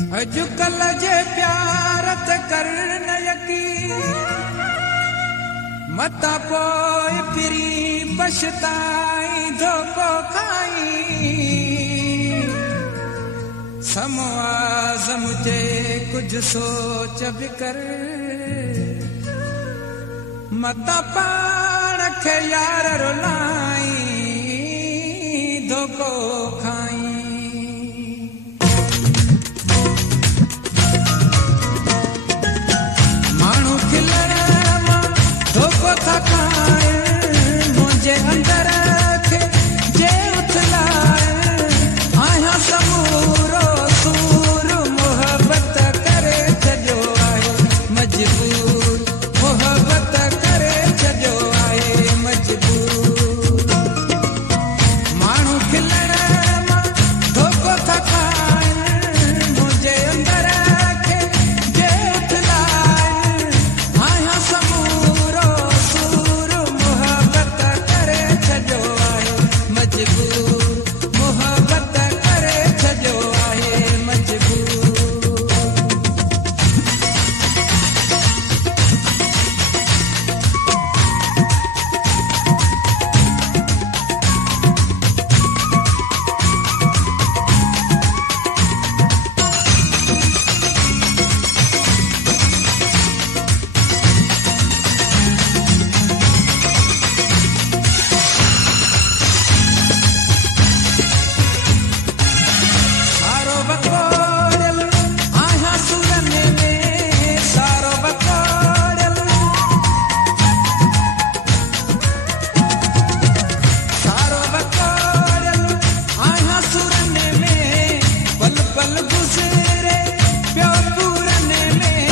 अॼुकल्ह जे प्यार ते कर न यकीन, मता पोइ फिरी पछताई धोखो खाई। समो आज़म जे कुछ सोच भी कर, मता पाण खे यार रुलाई धोखो खाई। माण्हू खिलण मां धोखो था खाइनि, मुंहिंजे अंदर खे जे उथलाइनि। आहियां समूरो सूर मोहबत करे छॾियो आहे मजबूर, मोहबत करे छॾियो आहे मजबूर। माण्हू खिलण मां धोखो था खाइनि, मुंहिंजे अंदर खे जे उथलाइनि। आहियां समूरो सूर मोहबत करे छॾियो आहे मजबूर, मोहबत करे छॾियो आहे मजबूर। सारो बकोड़ियल आहियां सुरने में, सारो बकोड़ियल, सारो बकोड़ियल आहियां सुरने में। पल पल गुज़रे पियो पूरने में,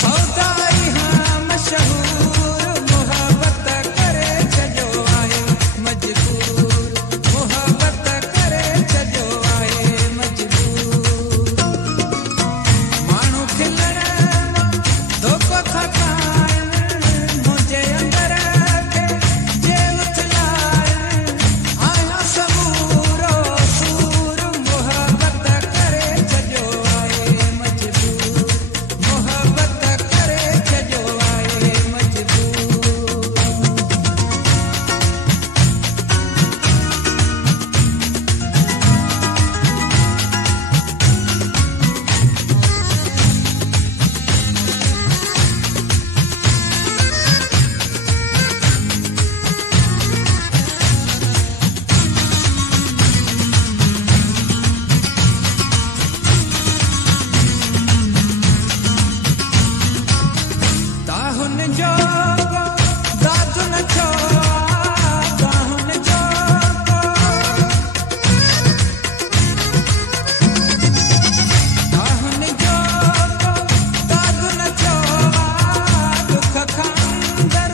सौदाई हाँ मशहूर मोहबत करे छॾियो आहे मजबूर, मोहबत करे छॾियो आहे मजबूर। माण्हू खिलण मां धोखो था खाइनि, मुंहिंजे अंदर खे जे उथलाइनि। आहियां समूरो सूर मोहबत करे छॾियो आहे मजबूर, मोहबत करे छॾियो आहे मजबूर। दाहुन जो को दादु न छो आ, दाहुन जो को, दाहुन जो को दादु न छो आ। दुख खांदर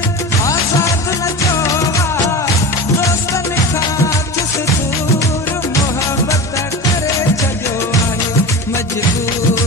आज़ाद न छो आ, दोस्तनि खां थिस दूर मोहबत करे छॾियो आहे मजबूर।